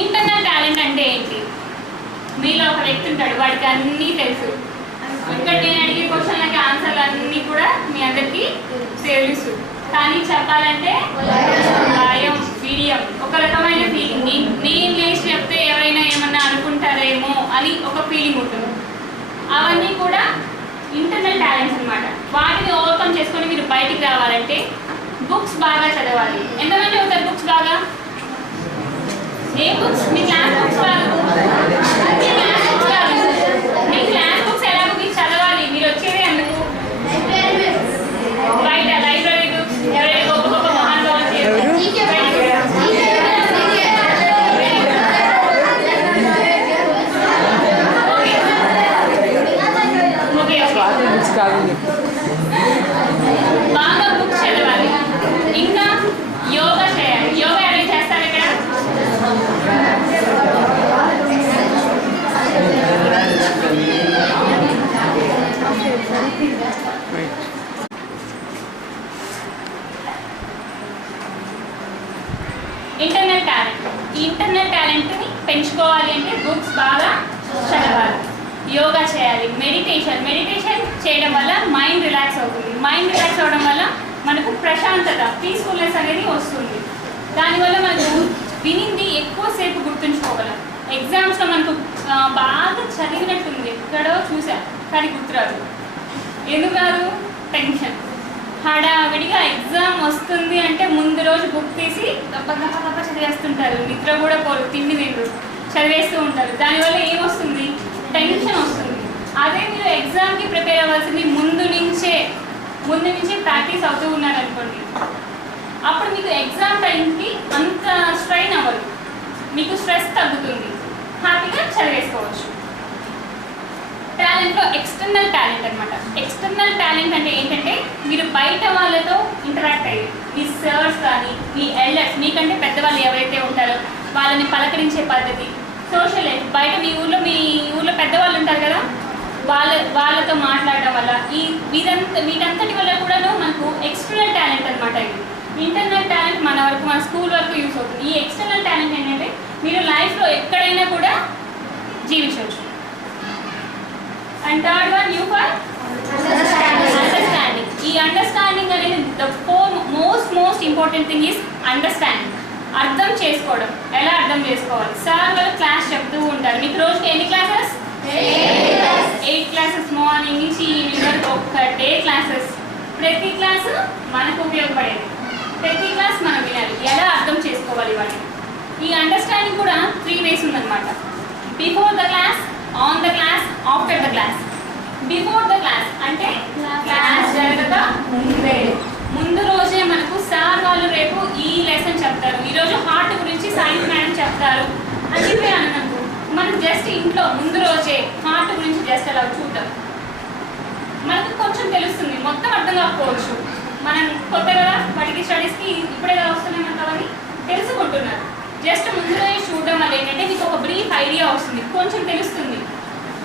Internal talent అంటే ఏంటి? మీలో ఒక వ్యక్తి ఉంటాడు, వాడికి అన్నీ తెలుసు. ఇక్కడ నేను అడిగే క్వశ్చన్లకి ఆన్సర్లు అన్నీ కూడా మీ అందరికీ తెలుసు, కానీ చెప్పాలంటే భయం, ఫీలియం, ఒక రకమైన ఫీలింగ్. నేను లేచి చెప్తే ఎవరైనా ఏమన్నా అనుకుంటారేమో అని ఒక ఫీలింగ్ ఉంటుంది. అవన్నీ కూడా ఇంటర్నల్ టాలెంట్స్ అనమాట. వాటిని ఓవర్కమ్ చేసుకొని మీరు బయటికి రావాలంటే బుక్స్ బాగా చదవాలి. ఎంతమంది అవుతారు బుక్స్ బాగా? ఏ బుక్స్? మీ క్లాస్ బుక్స్ బాగా? మీ క్లాస్ బుక్స్ ఎలాగో మీరు చదవాలి. మీరు వచ్చేది అందుకు బయట లైబ్రరీ బుక్స్, ఎవరైనా గొప్ప గొప్ప మహానుభావులు బాగా బుక్స్ చదవాలి. ఇంకా యోగా చేయాలి. యోగా ఎవరైనా చేస్తారు ఇక్కడ? Internal talent. ఈ ఇంటర్నల్ టాలెంట్ని పెంచుకోవాలి అంటే బుక్స్ బాగా చదవాలి, యోగా చేయాలి, మెడిటేషన్ చేయడం వల్ల మైండ్ రిలాక్స్ అవుతుంది. మైండ్ రిలాక్స్ అవ్వడం వల్ల మనకు ప్రశాంతత, పీస్ఫుల్నెస్ అనేది వస్తుంది. దానివల్ల మనకు వినింది ఎక్కువసేపు గుర్తుంచుకోగలం. ఎగ్జామ్స్లో మనకు బాగా చదివినట్టుంది, ఎక్కడో చూసా కానీ గుర్తురాదు. ఎందుకు రాదు? టెన్షన్. హడావిడిగా ఎగ్జామ్ వస్తుంది అంటే ముందు రోజు బుక్ తీసి గప్ప చదివేస్తుంటారు. నిద్ర కూడా పోరు, తిండి చదివేస్తూ ఉంటారు. దానివల్ల ఏమొస్తుంది? టెన్షన్ వస్తుంది. అదే మీరు ఎగ్జామ్కి ప్రిపేర్ అవ్వాల్సింది ముందు నుంచే ప్రాక్టీస్ అవుతూ ఉన్నారనుకోండి, అప్పుడు మీకు ఎగ్జామ్ టైంకి అంత స్ట్రెయిన్ అవ్వదు, మీకు స్ట్రెస్ తగ్గుతుంది, హ్యాపీగా చదివేసుకోవచ్చు. టాలెంట్లో ఎక్స్టర్నల్ టాలెంట్ అనమాట. ఎక్స్టర్నల్ టాలెంట్ అంటే ఏంటంటే మీరు బయట వాళ్ళతో ఇంటరాక్ట్ అయ్యి, మీ సర్స్ కానీ మీ ఎల్డర్స్, మీకంటే పెద్దవాళ్ళు ఎవరైతే ఉంటారో వాళ్ళని పలకరించే పద్ధతి, సోషల్ లైఫ్, బయట మీ ఊర్లో పెద్దవాళ్ళు ఉంటారు కదా, వాళ్ళతో మాట్లాడడం వల్ల వీటంతటి వల్ల కూడాను మనకు ఎక్స్టర్నల్ టాలెంట్ అనమాట. ఇది ఇంటర్నల్ టాలెంట్ మన స్కూల్ వరకు యూస్ అవుతుంది. ఈ ఎక్స్టర్నల్ టాలెంట్ ఏంటంటే మీరు లైఫ్లో ఎక్కడైనా కూడా జీవించవచ్చు. And third one, U for understanding. ఈ అండర్స్టాండింగ్ అనేది the most important thing is understanding. అర్థం చేసుకోవడం. ఎలా అర్థం చేసుకోవాలి? సార్ వాళ్ళు క్లాస్ చెప్తూ ఉంటారు. మీకు రోజుకి ఎన్ని క్లాసెస్? 8 క్లాసెస్. మార్నింగ్ నుంచి ఈవినింగ్ వరకు ఒక్కటే క్లాసెస్. ప్రతి క్లాసు మనకు ఉపయోగపడేది, ప్రతి క్లాస్ మనం వినాలి. ఎలా అర్థం చేసుకోవాలి వాటిని? ఈ అండర్స్టాండింగ్ కూడా 3 ways ఉందన్నమాట. Before the class, on the class, after the class. Before the class అంటే క్లాస్ జరగక ముందు రోజే మనకు సార్ వాళ్ళు రేపు ఈ లెసన్ చెప్తారు, ఈరోజు హార్ట్ గురించి సైన్స్ మేడం చెప్తారు అని చెప్పి అన్నట్టు మనం జస్ట్ ఇంట్లో ముందు రోజే హార్ట్ గురించి జస్ట్ అలా చూద్దాం, మనకు కొంచెం తెలుస్తుంది. మొత్తం అర్థం కాకపోవచ్చు, మనం కొత్త కదా వాటికి స్టడీస్కి ఇప్పుడే కదా వస్తున్నాయి, మనకు అవన్నీ తెలుసుకుంటున్నారు. జస్ట్ ముందు రోజే చూడడం వల్ల ఏంటంటే మీకు ఒక బ్రీఫ్ ఐడియా వస్తుంది, కొంచెం తెలుస్తుంది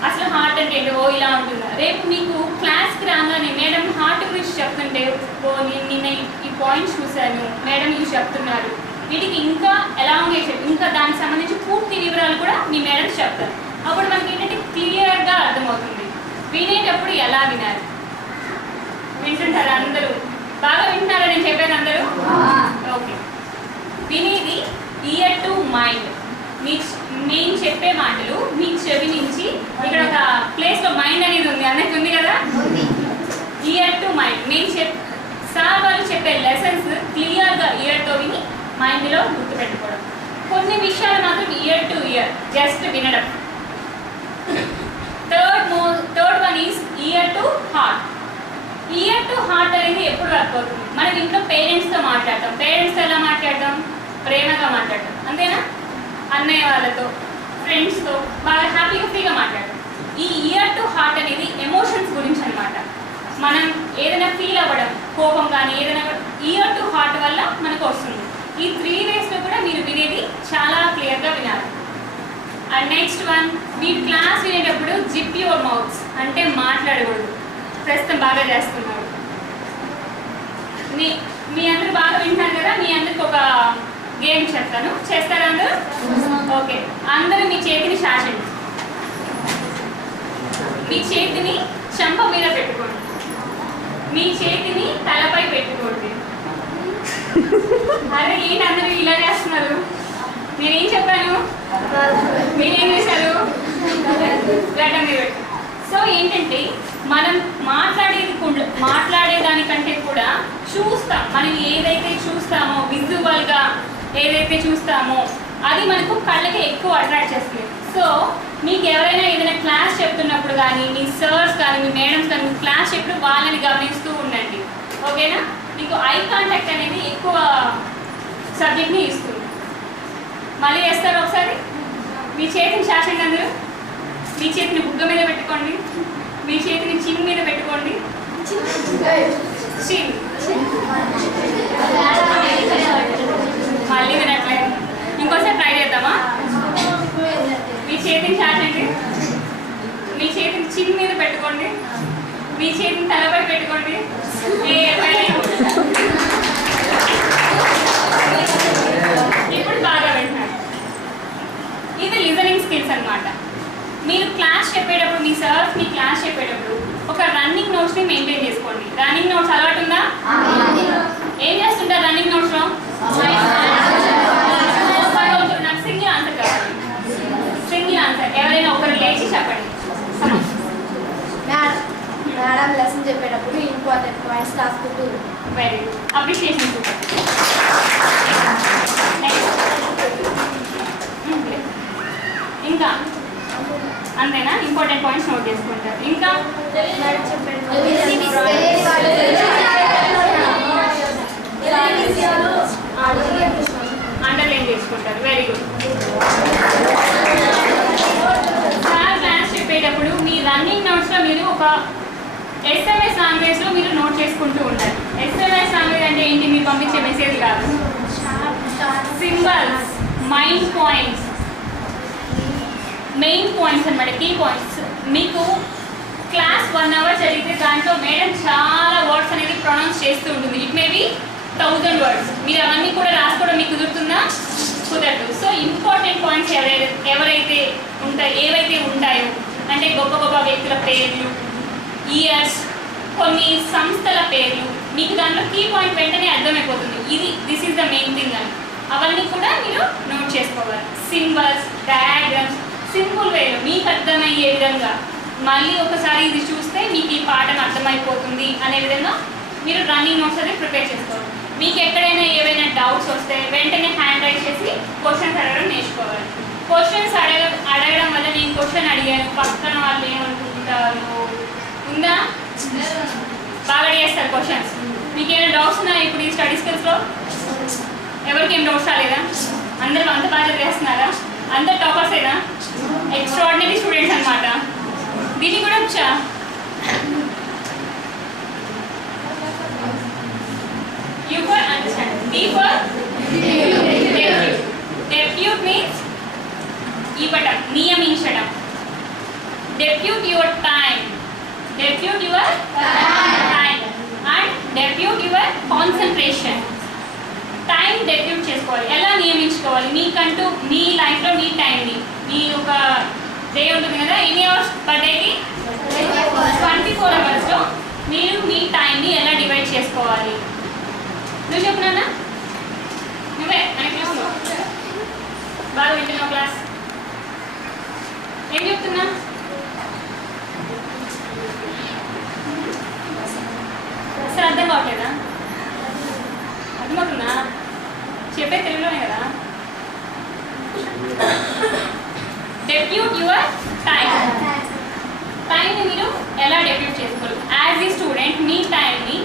అసలు హార్ట్ అంటే ఏంటో ఇలా ఉంటుందా. రేపు మీకు క్లాస్కి రాగానే మేడం హార్ట్ గురించి చెప్తుంటే, నేను నిన్న ఈ పాయింట్స్ చూశాను, మేడం ఇవి చెప్తున్నారు, వీటికి ఇంకా ఎలాంగేషన్, ఇంకా దానికి సంబంధించి పూర్తి వివరాలు కూడా మీ మేడం చెప్తారు. అప్పుడు మనకి ఏంటంటే క్లియర్గా అర్థమవుతుంది. వినేటప్పుడు ఎలా వినాలి? వింటుంటారా అందరూ? బాగా వింటున్నారా నేను చెప్పేది అందరూ? ఓకే. వినేది ఇయర్ టు మైండ్. నేను చెప్పే మాటలు మీ చెవి నుంచి, ఇక్కడ ఒక ప్లేస్లో మైండ్ అనేది ఉంది, అనేది ఉంది కదా, ఇయర్ టు మైండ్. సార్ వాళ్ళు చెప్పే లెసన్స్ క్లియర్గా ఇయర్తో విని మైండ్లో గుర్తుపెట్టుకోవడం. కొన్ని విషయాలు మాత్రం ఇయర్ టు ఇయర్ జస్ట్ వినడం. Third one is year to heart. Year to heart అనేది ఎప్పుడు వర్క్ అవుతుంది? మనం ఇంట్లో పేరెంట్స్తో మాట్లాడతాం. పేరెంట్స్తో ఎలా మాట్లాడతాం? ప్రేమగా మాట్లాడతాం, అంతేనా? అన్నయ్య వాళ్ళతో, ఫ్రెండ్స్తో బాగా హ్యాపీగా ఫ్రీగా మాట్లాడతాం. ఈ ఇయర్ టు హార్ట్ అనేది ఎమోషన్స్ గురించి అనమాట. మనం ఏదైనా ఫీల్ అవ్వడం, కోపం కానీ ఏదైనా ఇయర్ టు హార్ట్ వల్ల మనకు వస్తుంది. ఈ 3 waysలో కూడా మీరు వినేది చాలా క్లియర్గా వినాలి. అండ్ నెక్స్ట్ వన్, మీరు క్లాస్ వినేటప్పుడు జిప్ యువర్ మౌత్స్, అంటే మాట్లాడకూడదు. ప్రస్తుతం బాగా చేస్తున్నారు, మీ అందరూ బాగా వింటున్నారు కదా, మీ అందరికి ఒక గేమ్ చెప్తాను, చేస్తారా అందరూ? ఓకే, అందరూ మీ చేతిని శాసండి. మీ చేతిని చెంప మీద పెట్టుకోండి. మీ చేతిని తలపై పెట్టుకోండి. అరే ఏంటి అందరూ ఇలా చేస్తున్నారు? నేనేం చెప్పాను? మీరేం చేశారు? గడ్డం మీద పెట్టు. సో ఏంటంటే మనం మాట్లాడేదానికంటే కూడా చూస్తాం. మనం ఏదైతే చూస్తామో, విజువల్గా ఏదైతే చూస్తామో అది మనకు కళ్ళకి ఎక్కువ అట్రాక్ట్ చేస్తుంది. సో మీకు ఎవరైనా ఏదైనా క్లాస్ చెప్తున్నప్పుడు కానీ, మీ సర్స్ కానీ, మీ మేడమ్స్ కానీ క్లాస్ చెప్పుడు వాళ్ళని గమనిస్తూ ఉండండి. ఓకేనా? మీకు ఐ కాంటాక్ట్ అనేది ఎక్కువ సబ్జెక్ట్ని ఇస్తుంది. మళ్ళీ వేస్తారు ఒకసారి. మీ చేతిని శాసండి అందరూ. మీ చేతిని బుగ్గ మీద పెట్టుకోండి. మీ చేతిని చిన్ మీద పెట్టుకోండి. చిన్. మళ్ళీ వినట్లేదు. ఇంకోసారి ట్రై చేద్దామా? మీ చేతిని శాసండి. మీ చేతిని చిన్ మీద పెట్టుకోండి. మీ చేతిని తలపై పెట్టుకోండి. ఇప్పుడు బాగా వింటున్నారు. ఇది లిజనింగ్ స్కిల్స్ అన్నమాట. మీరు క్లాస్ చెప్పేటప్పుడు, మీ సర్స్ మీ క్లాస్ చెప్పేటప్పుడు ఒక రన్నింగ్ నోట్స్ని మెయింటైన్ చేసుకోండి. రన్నింగ్ నోట్స్ అలవాటు ఉందా? ఏం చేస్తుంటారు రన్నింగ్ నోట్స్లో? నాకు సింగిల్ ఆన్సర్ కావాలి. సింగిల్ ఆన్సర్ ఎవరైనా ఒకరు లేచి చెప్పండి. మేడం లెసన్ చెప్పేటప్పుడు ఇంపార్టెంట్ పాయింట్స్ రాసుకుంటూ. Very good, appreciation. ఇంకా అంతేనా? ఇంపార్టెంట్ పాయింట్స్ నోట్ చేసుకుంటారు. ఇంకా అండర్లైన్ చేసుకుంటారు. Very good. సార్ క్లాస్ చెప్పేటప్పుడు మీ రన్నింగ్ నోట్స్లో మీరు ఒక ఎస్ఎంఎస్ లాంగ్వేజ్లో మీరు నోట్ చేసుకుంటూ ఉంటారు. ఎస్ఎంఎస్ లాంగ్వేజ్ అంటే ఏంటి? మీరు పంపించే మెసేజ్ కాదు, symbols, mind points, main points అన్నమాట, కీ పాయింట్స్. మీకు క్లాస్ 1 hour జరిగితే దాంట్లో మేడం చాలా వర్డ్స్ అనేది ప్రొనౌన్స్ చేస్తూ ఉంటుంది. It may be 1000 words. మీరు అవన్నీ కూడా రాసుకోవడం మీకు కుదురుతుందా? కుదరదు. సో ఇంపార్టెంట్ పాయింట్స్ ఏవైతే ఉంటాయో అంటే గొప్ప గొప్ప వ్యక్తుల పేర్లు, ఇయర్స్, కొన్ని సంస్థల పేర్లు, మీకు దాంట్లో కీ పాయింట్ వెంటనే అర్థమైపోతుంది. This is the main thing అని. అవన్నీ కూడా మీరు నోట్ చేసుకోవాలి. సింబల్స్, డయాగ్రామ్స్, సింపుల్ వేలో మీకు అర్థమయ్యే విధంగా. మళ్ళీ ఒకసారి ఇది చూస్తే మీకు ఈ పాఠం అర్థమైపోతుంది అనే విధంగా మీరు రన్నింగ్ నోట్స్ అనేది ప్రిపేర్ చేసుకోవాలి. మీకు ఎక్కడైనా ఏవైనా డౌట్స్ వస్తే వెంటనే హ్యాండ్ రైజ్ చేసి క్వశ్చన్స్ అడగడం నేర్చుకోవాలి. క్వశ్చన్స్ అడగడం వల్ల నేను క్వశ్చన్ అడిగాను, పక్కన వాళ్ళు ఏమనుకుంటారు ఉందా? బాగా చేస్తారు క్వశ్చన్స్. మీకు ఏమైనా డౌట్స్ ఉన్నాయా ఇప్పుడు ఈ స్టడీ స్కిల్స్లో? ఎవరికి ఏం డౌట్స్ రాలేదా? అందరూ అంత బాగా చేస్తున్నారా? అందరు టాపర్సేనా? ఎక్స్ట్రాడినరీ స్టూడెంట్స్ అన్నమాట. దీనికి కూడా వచ్చా? You for understand. D for depute. Depute means ఇవ్వటం, నియమించడం. Depute your time. Depute your time. And depute your concentration. Time depute చేసుకోవాలి. ఎలా నియమించుకోవాలి? మీకంటూ మీ లైఫ్లో మీ టైంని, మీ ఒక డే ఉంటుంది కదా, ఎన్ని అవర్స్ పర్ డేకి? 24 hours మీరు మీ టైంని ఎలా డివైడ్ చేసుకోవాలి? నువ్వు చెప్పున్నా? నువ్వే అని చూస్తున్నావు, బాగా వింటున్నావు క్లాస్. ఏం చెప్తున్నా? అసలు అర్థం కావట్లేదా? అర్థమవుతుందా? చెప్పే తెలుగులోనే కదా. Depute your time. టైంని మీరు ఎలా డెప్యూట్ చేసుకోవాలి? యాజ్ ఏ స్టూడెంట్ మీ టైంని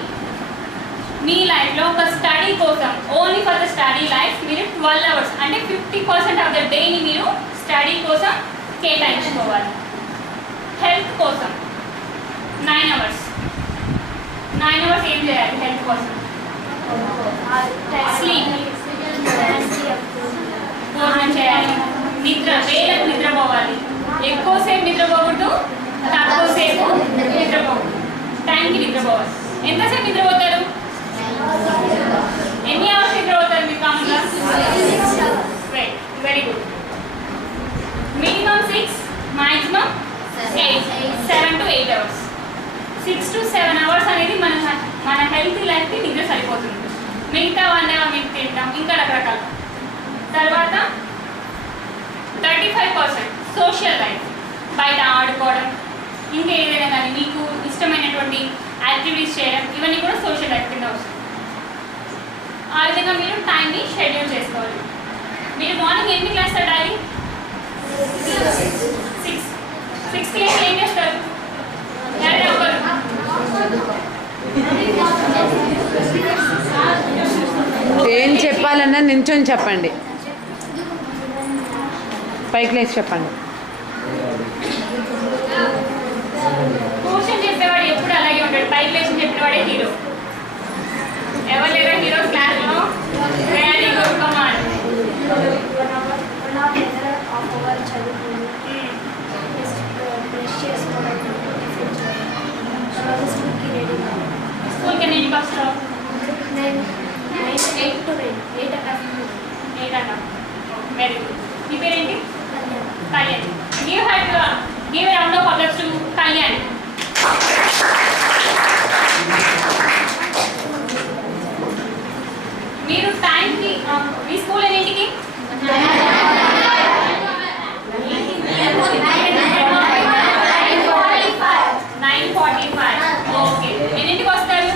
మీ లైఫ్లో ఒక స్టడీ కోసం, only for the study life మీరు 12 hours అంటే 50% ఆఫ్ ద డేని మీరు స్టడీ కోసం కేటాయించుకోవాలి. హెల్త్ కోసం 9 hours. 9 hours ఏం చేయాలి హెల్త్ కోసం? స్లీప్, భోజనం చేయాలి, నిద్ర, వేళకు నిద్రపోవాలి. ఎక్కువసేపు నిద్రపోకూడదు, తక్కువసేపు నిద్రపోకూడదు. టైంకి నిద్రపోవాలి. ఎంతసేపు నిద్రపోతారు? ఎన్ని అవర్స్ నిద్రపోతారు మీరు కామన్గా? Very good. బయట ఆడుకోవడం, ఇంకా ఏదైనా కానీ మీకు ఇష్టమైనటువంటి యాక్టివిటీస్ చేయడం, ఇవన్నీ కూడా సోషల్ లైఫ్ కింద వస్తుంది. ఆ విధంగా మీరు టైంని షెడ్యూల్ చేసుకోవాలి. మీరు మార్నింగ్ ఎన్ని క్లాస్ డైలీ? 6కి ఏం చేస్తారు? ఏం చెప్పాలన్నా నించొని చెప్పండి, పైకి లేచి చెప్పండి. ట్యూషన్ చెప్పేవాడు ఎప్పుడు అలాగే ఉంటాడు, పైకి లేచి చెప్పినవాడే హీరో. ఎవరు లేరా హీరో క్లాస్లో? Very good, come on. స్కూల్కి ఎన్నింటికి వస్తావు? 8:30. Very good. మీ పేరేంటి? Kalyan. Give a round of applause to Kalyan. మీరు టైంకి మీ స్కూల్ ఎన్నింటికి? 9:45. ఓకే, ఎన్నింటికి వస్తారు?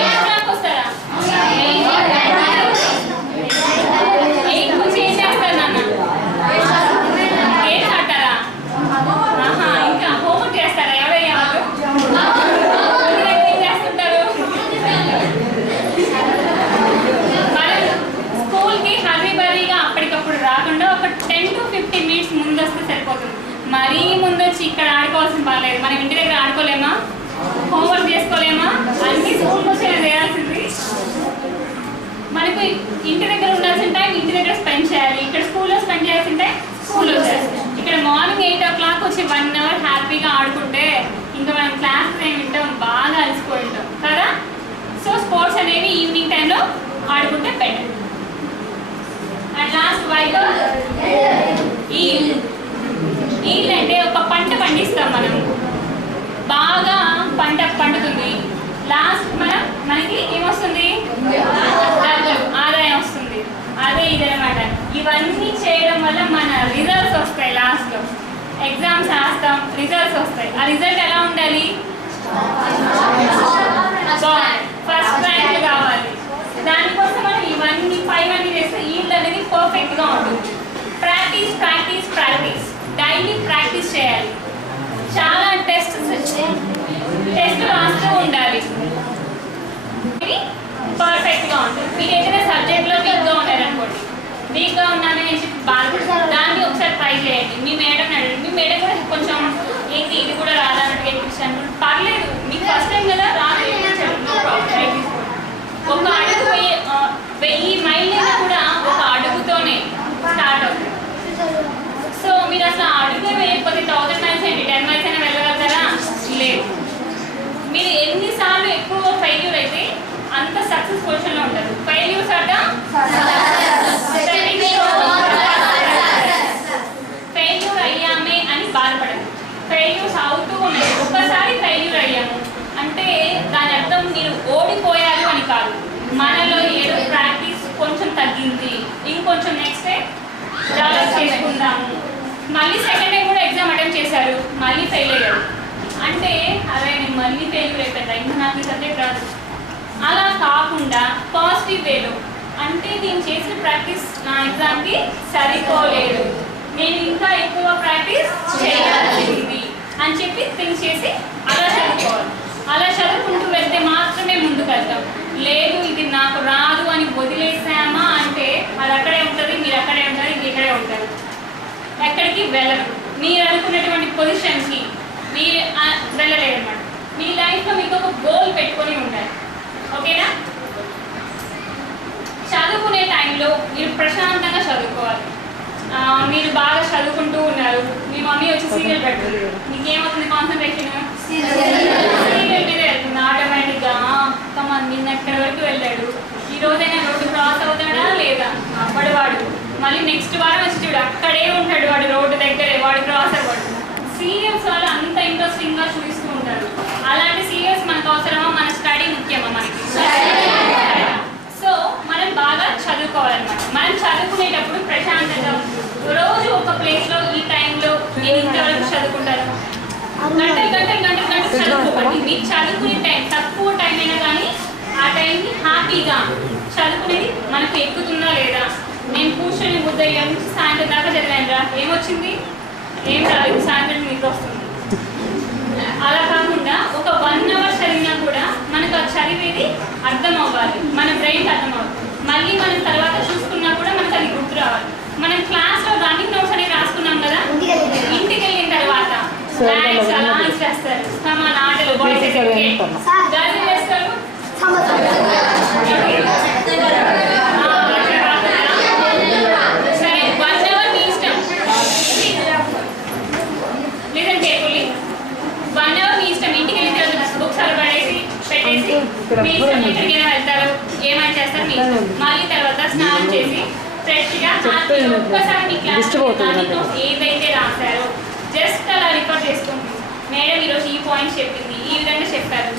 8 వస్తారా? 8 నుంచి ఏం చేస్తారు నాన్న? గేమ్స్ ఆడతారా? ఇంకా హోంవర్క్ చేస్తారా? ఎవరైనా ఏం చేస్తుంటారు? మనం స్కూల్కి హరీబరీగా అప్పటికప్పుడు రాకుండా ఒక 10 to 15 minutes ముందు వస్తే సరిపోతుంది. మరీ ముందు వచ్చి ఇక్కడ ఆడుకోవాల్సిన పర్లేదు. మనం ఇంటి దగ్గర ఆడుకోలేమా? హోంవర్క్ చేసుకోలేమా? అన్ని స్కూల్కి వచ్చి చేయాల్సింది. మనకు ఇంటి దగ్గర ఉండాల్సిన టైం ఇంటి దగ్గర స్పెండ్ చేయాలి, ఇక్కడ స్కూల్లో స్పెండ్ చేయాల్సిన టైం స్కూల్లో చేయాలి. ఇక్కడ మార్నింగ్ 8 o'clock వచ్చి 1 hour హ్యాపీగా ఆడుకుంటే ఇంకా మనం క్లాస్ ఏమి వింటాం, బాగా అలసిపోయి ఉంటాం కదా. సో స్పోర్ట్స్ అనేవి ఈవినింగ్ టైంలో ఆడుకుంటే బెటర్. అండ్ లాస్ట్ వైగా ఈల్ అంటే ఒక పంట పండిస్తాం మనం, బాగా పంట పండుతుంది, లాస్ట్ మనకి ఏమొస్తుంది? డబ్బులు, ఆదాయం వస్తుంది. అదే ఇదనమాట. ఇవన్నీ చేయడం వల్ల మన రిజల్ట్స్ వస్తాయి. లాస్ట్లో ఎగ్జామ్స్ రాస్తాం, రిజల్ట్స్ వస్తాయి. ఆ రిజల్ట్ ఎలా ఉండాలి? ఫస్ట్ ర్యాంక్ కావాలి. దానికోసం మనం ఇవన్నీ 5 అన్ని చేస్తే ఈల్డ్ అనేది పర్ఫెక్ట్గా ఉంటుంది. Practice practice practice, daily practice చేయాలి. చాలా టెస్ట్ రాస్తూ ఉండాలి. పర్ఫెక్ట్గా ఉంటుంది. మీరు ఏదైనా సబ్జెక్ట్లో వీక్గా ఉన్నారనుకోండి, వీక్గా ఉన్నానని చెప్పి బాధపడతారు, దాన్ని ఒకసారి ట్రై చేయండి. మీ మేడం అడగండి. మీ మేడం కూడా కొంచెం ఏంటి ఇది కూడా రాదా అన్నట్టు ఎక్కించాను, పర్లేదు, మీకు ఫస్ట్ టైం కదా రాదు, ఒక అడుగు 1000 మైళ్ళైనా కూడా ఒక అడుగుతోనే స్టార్ట్ అవుతుంది. సో మీరు అసలు అడుగు వేయకపోతే 1000 miles ఏంటి 10 miles అయినా వెళ్ళగలుగుతారా? లేదు. మీరు ఎన్నిసార్లు ఎక్కువ ఫెయిల్యూర్ అయితే అంత సక్సెస్ పొజిషన్లో ఉంటారు. ఫెయిల్యూర్స్ అట ఫెయిల్యూర్ అయ్యామే అని బాధపడదు. ఫెయిల్యూర్స్ అవుతూ ఉన్నాయి. ఒక్కసారి ఫెయిల్యూర్ అయ్యాము అంటే దాని అర్థం మీరు ఓడిపోయారు అని కాదు. మనలో ఏదో ప్రాక్టీస్ కొంచెం తగ్గింది, ఇంకొంచెం నెక్స్ట్ డే డెవలప్ చేసుకుందాము. మళ్ళీ సెకండ్ టైం కూడా ఎగ్జామ్ అటెంప్ట్ చేశారు, మళ్ళీ ఫెయిల్ అయ్యారు అంటే అదే నేను మళ్ళీ ఫెయిల్యూర్ అయిపోయిందా, ఇంకా నాకు ఈ సబ్జెక్ట్ రాదు. అలా కాకుండా పాజిటివ్ వేలో అంటే నేను చేసిన ప్రాక్టీస్ నా ఎగ్జామ్కి సరిపోలేదు, నేను ఇంకా ఎక్కువ ప్రాక్టీస్ చేయాల్సింది అని చెప్పి థింక్ చేసి అలా చదువుకోవాలి. అలా చదువుకుంటూ వెళ్తే మాత్రమే ముందుకు వెళ్తాం. లేదు ఇది నాకు రాదు అని వదిలేసామా అంటే అది అక్కడే ఉంటుంది, మీరు అక్కడే ఉంటారు, ఇంక ఇక్కడే ఉంటారు, ఎక్కడికి వెళ్ళరు. మీరు అనుకున్నటువంటి పొజిషన్కి మీరు వెళ్ళలేరు అన్నమాట. మీ లైఫ్లో మీకు ఒక గోల్ పెట్టుకొని ఉండాలి. ఓకేనా? చదువుకునే టైంలో మీరు ప్రశాంతంగా చదువుకోవాలి. మీరు బాగా చదువుకుంటూ ఉన్నారు, మీ మమ్మీ వచ్చి సీరియల్ పెడుతుంది, మీకు ఏమవుతుంది? కాన్సన్ట్రేషన్ సీరియల్ మీద వెళ్తుంది ఆటోమేటిక్గా. కమాన్ నిన్న ఎక్కడి వరకు వెళ్ళాడు, ఈ రోజైనా రోడ్డు క్రాస్ అవుతాడా లేదా? అప్పటి వాడు మళ్ళీ నెక్స్ట్ వారం వచ్చి చూడు అక్కడే ఉంటాడు, వాడు రోడ్డు దగ్గరే, వాడు క్రాస్ అవ్వడు. సీరియల్స్ వాళ్ళు అంత ఇంట్రెస్టింగ్గా చూపిస్తూ ఉంటారు. అలాంటి సీరియల్స్ మనకు అవసరమా? మన స్టడీ ముఖ్యమా మనకి? సో మనం బాగా చదువుకోవాలన్నమాట. మనం చదువుకునేటప్పుడు ప్రశాంతంగా ఉంటుంది. రోజు ఒక ప్లేస్లో ఈ టైంలో నేను ఇంతవరకు చదువుకుంటాను. గంటలు చదువుకోకండి. మీకు చదువుకునే టైం తక్కువ టైం అయినా కానీ ఆ టైంని హ్యాపీగా చదువుకునేది మనకు ఎక్కుతుందా లేదా. నేను కూర్చొని ఉదయం నుంచి సాయంత్రం దాకా చదివాను రా, ఏమొచ్చింది? ఏం రాలేదు, సాయంత్రం మీకు వస్తుంది. అలా కాకుండా ఒక 1 hour చదివినా కూడా మనకు ఆ చదివేది అర్థం అవ్వాలి, మన బ్రెయిన్కి అర్థం అవ్వాలి. మళ్ళీ మనం తర్వాత చూసుకున్నా కూడా మనకు అది గుర్తు రావాలి. మనం క్లాస్లో రన్నింగ్ నోట్స్ అనేది రాసుకున్నాం కదా, ఇంటికి వెళ్ళిన తర్వాత ల్యాండ్స్ అలాన్స్ చేస్తారు, మన ఆటలు బాయ్స్ గర్ల్స్ చేస్తారు. సరే 1 hour మీ ఇష్టం. లేదంటే 1 hour మీ ఇష్టం. ఇంటికి వెళ్ళిన తర్వాత బుక్స్ అలా పడేసి పెట్టేసి మీ ఇష్టం, ఎక్కడికైనా వెళ్తారు, ఏమైనా చేస్తారు మీ ఇష్టం. మళ్ళీ తర్వాత స్నానం చేసి ఫ్రెష్గా ఒక్కసారి మీ క్లాస్ ఏదైతే రాశారో జస్ట్ అలా రికార్డ్ చేసుకుంటుంది. మేడం ఈరోజు ఈ పాయింట్స్ చెప్పింది, ఈ విధంగా చెప్పారు.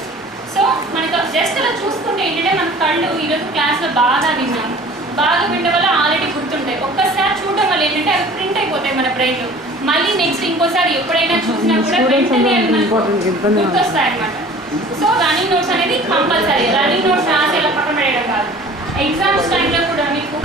సో మనకు జస్ట్ అలా చూసుకుంటే ఏంటంటే మన కళ్ళు ఈరోజు క్లాస్లో బాగా విన్నాము, బాగా వినడం వల్ల ఆల్రెడీ గుర్తుంటాయి. ఒక్కసారి చూడడం వల్ల ఏంటంటే అవి ప్రింట్ అయిపోతాయి మన బ్రెయిన్లో. మళ్ళీ నెక్స్ట్ ఇంకోసారి ఎప్పుడైనా చూసినా కూడా వెంటనే అవి మనకు గుర్తొస్తాయి అన్నమాట. సో రన్నింగ్ నోట్స్ అనేది కంపల్సరీ. రన్నింగ్ నోట్స్ రాసి ఇలా పక్కన పెట్టడం కాదు. ఎగ్జామ్స్ టైంలో కూడా మీకు